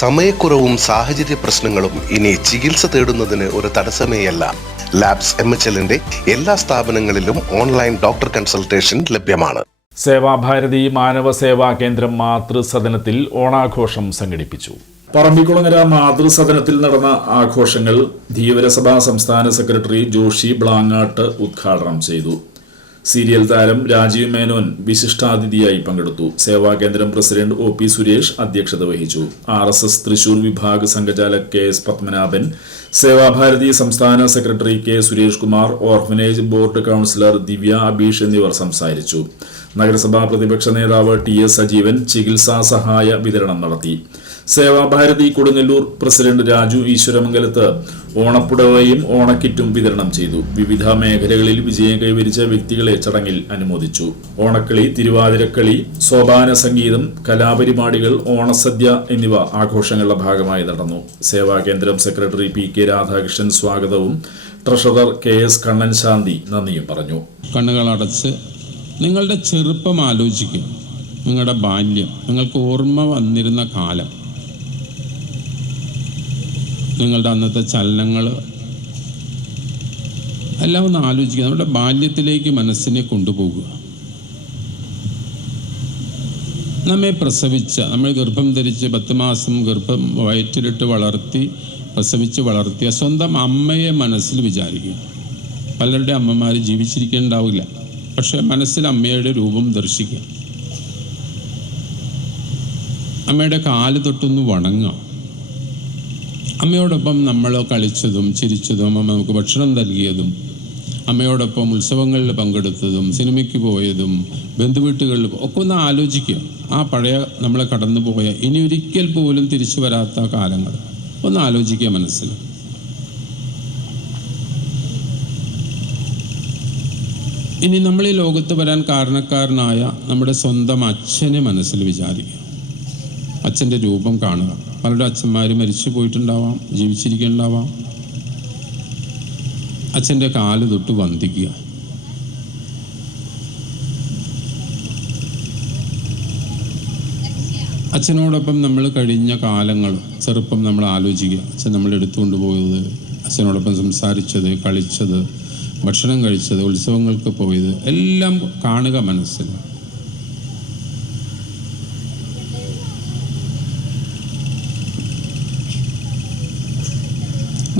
സമയക്കുറവും സാഹചര്യ പ്രശ്നങ്ങളും ഇനി ചികിത്സ തേടുന്നതിന് ഒരു തടസ്സമേയല്ല. ലാബ്സ് എം എച്ച് എല്ലിന്റെ എല്ലാ സ്ഥാപനങ്ങളിലും ഓൺലൈൻ ഡോക്ടർ കൺസൾട്ടേഷൻ ലഭ്യമാണ്. സേവാഭാരതി മാനവ സേവാ കേന്ദ്രം മാതൃസദനത്തിൽ ഓണാഘോഷം സംഘടിപ്പിച്ചു. പറമ്പിക്കുളങ്ങര മാതൃസദനത്തിൽ നടന്ന ആഘോഷങ്ങൾ ധീവരസഭാ സംസ്ഥാന സെക്രട്ടറി ജോഷി ബ്ലാങ്ങാട്ട് ഉദ്ഘാടനം ചെയ്തു. സീരിയൽ താരം രാജീവ് മേനോൻ വിശിഷ്ടാതിഥിയായി പങ്കെടുത്തു. സേവാ കേന്ദ്രം പ്രസിഡന്റ് ഒ പി സുരേഷ് അധ്യക്ഷത വഹിച്ചു. ആർ എസ് എസ് തൃശൂർ വിഭാഗ് സംഘചാലക് കെ എസ് പത്മനാഭൻ സേവാഭാരതി സംസ്ഥാന secretary K Suresh Kumar orphanage board councillor Divya Abeesh എന്നിവർ സംസാരിച്ചു. നഗരസഭാ പ്രതിപക്ഷ നേതാവ് ടി എസ് സജീവൻ ചികിത്സാ സഹായ വിതരണം നടത്തി. സേവാഭാരതി കൊടുങ്ങല്ലൂർ പ്രസിഡന്റ് രാജു ഈശ്വരമംഗലത്ത് ഓണപ്പുടവയും ഓണക്കിറ്റും വിതരണം ചെയ്തു. വിവിധ മേഖലകളിൽ വിജയം കൈവരിച്ച വ്യക്തികളെ ചടങ്ങിൽ അനുമോദിച്ചു. ഓണക്കളി തിരുവാതിരക്കളി സോപാന സംഗീതം കലാപരിപാടികൾ ഓണസദ്യ എന്നിവ ആഘോഷങ്ങളുടെ ഭാഗമായി നടന്നു. സേവാകേന്ദ്രം സെക്രട്ടറി പി കെ രാധാകൃഷ്ണൻ സ്വാഗതവും treasurer K S Kannan Shanthi നന്ദിയും പറഞ്ഞു. കണ്ണുകളടച്ച് നിങ്ങളുടെ ചെറുപ്പം ആലോചിക്കും നിങ്ങളുടെ ബാല്യം നിങ്ങൾക്ക് ഓർമ്മ വന്നിരുന്ന കാലം. നിങ്ങളുടെ അന്നത്തെ ചലനങ്ങൾ എല്ലാം ഒന്ന് ആലോചിക്കുക. നമ്മുടെ ബാല്യത്തിലേക്ക് മനസ്സിനെ കൊണ്ടുപോകുക. നമ്മെ പ്രസവിച്ച നമ്മൾ ഗർഭം ധരിച്ച് പത്ത് മാസം ഗർഭം വയറ്റിലിട്ട് വളർത്തി പ്രസവിച്ച് വളർത്തിയ സ്വന്തം അമ്മയെ മനസ്സിൽ വിചാരിക്കുക. പലരുടെ അമ്മമാർ ജീവിച്ചിരിക്കേണ്ടാവില്ല. പക്ഷെ മനസ്സിൽ അമ്മയുടെ രൂപം ദർശിക്കുക. അമ്മയുടെ കാൽ തൊട്ടൊന്ന് വണങ്ങുക. അമ്മയോടൊപ്പം നമ്മൾ കളിച്ചതും ചിരിച്ചതും അമ്മ നമുക്ക് ഭക്ഷണം നൽകിയതും അമ്മയോടൊപ്പം ഉത്സവങ്ങളിൽ പങ്കെടുത്തതും സിനിമയ്ക്ക് പോയതും ബന്ധുവീട്ടുകളിൽ ഒക്കെ ഒന്ന് ആലോചിക്കുക. ആ പഴയ നമ്മളെ കടന്നു പോയ ഇനി ഒരിക്കൽ പോലും തിരിച്ചു വരാത്ത കാലങ്ങൾ. ഒന്ന് ആലോചിക്കുക മനസ്സിൽ. ഇനി നമ്മൾ ഈ ലോകത്ത് വരാൻ കാരണക്കാരനായ നമ്മുടെ സ്വന്തം അച്ഛനെ മനസ്സിൽ വിചാരിക്കുക. അച്ഛന്റെ രൂപം കാണുക. പലരുടെ അച്ഛന്മാർ മരിച്ചു പോയിട്ടുണ്ടാവാം ജീവിച്ചിരിക്കുന്നുണ്ടാവാം അച്ഛന്റെ കാൽ തൊട്ട് വന്ദിക്കുക. അച്ഛനോടൊപ്പം നമ്മൾ കഴിഞ്ഞ കാലങ്ങൾ ചെറുപ്പം നമ്മൾ ആലോചിക്കുക. അച്ഛൻ നമ്മൾ എടുത്തുകൊണ്ട് പോയത് അച്ഛനോടൊപ്പം സംസാരിച്ചത് കളിച്ചത് ഭക്ഷണം കഴിച്ചത് ഉത്സവങ്ങൾക്ക് പോയത് എല്ലാം കാണുക മനസ്സിൽ.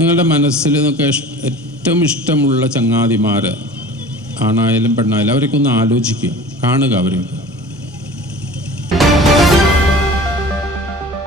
നിങ്ങളുടെ മനസ്സിൽ നിന്നൊക്കെ ഏറ്റവും ഇഷ്ടമുള്ള ചങ്ങാതിമാർ ആണായാലും പെണ്ണായാലും അവരൊക്കെ ഒന്ന് ആലോചിക്കുക കാണുക അവരെയൊക്കെ.